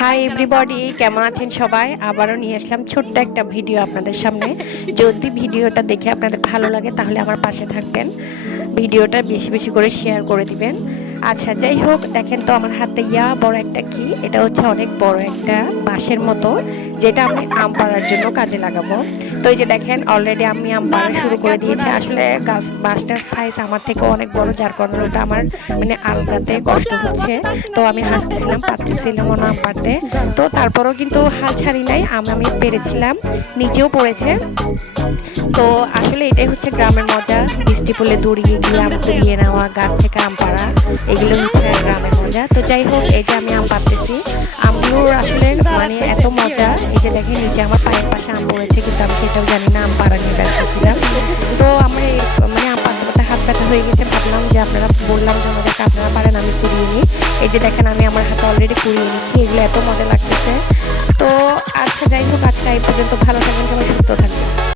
Hi everybody, কেমন আছেন সবাই? আবারও নিয়ে আসলাম ছোট্ট একটা ভিডিও আপনাদের সামনে। যদি ভিডিওটা দেখে আপনাদের ভালো লাগে তাহলে আমার পাশে থাকবেন, ভিডিওটা বেশি বেশি করে শেয়ার করে দিবেন। আচ্ছা, যাই হোক, দেখেন তো আমার হাতে বড় একটা কি, এটা হচ্ছে অনেক বড় একটা বাঁশের মতো, যেটা আমি আম পাড়ার জন্য কাজে লাগাবো। তো এই যে দেখেন, অলরেডি আমি আম পাড়া শুরু করে দিয়েছি। আসলে গাছ বাঁশটার সাইজ আমার থেকে অনেক বড়, যার কারণে ওটা আমার মানে আলগাতে কষ্ট হচ্ছে। তো আমি হাসতেছিলাম, পারতেছিলাম না আম পাড়তে। তো তারপরেও কিন্তু হাল ছাড়ি নাই, আমি পেরেছিলাম, নিচেও পড়েছে। তো আসলে এটাই হচ্ছে গ্রামের মজা, বৃষ্টি পড়লে দড়িয়ে গিয়ে আম কুড়িয়ে নেওয়া, গাছ থেকে আম পাড়া, এগুলো হচ্ছে গ্রামের মজা। তো যাই হোক, এই যে আমি আম পাড়তেছি, আমগুলোর আসলে মানে এত মজা। এই যে দেখেন, নিচে আমার পায়ের পাশে আম পড়েছে, কিন্তু আমি সেটাও জানি না, আম পাড়া নিয়ে ব্যস্ত ছিলাম। তো আমার মানে আম পাড়তে পাড়তে হাত ব্যথা হয়ে গেছে, ভাবলাম যে আপনারা, বললাম যে আমাদেরকে আপনারা পারেন, আমি কুড়িয়ে নিই। এই যে দেখেন, আমি আমার হাতে অলরেডি কুড়িয়ে নিচ্ছি, এগুলো এত মজা লাগতেছে। তো আচ্ছা, যাই হোক, আজকে এই পর্যন্ত। ভালো থাকবেন সবাই, সুস্থ থাকবেন।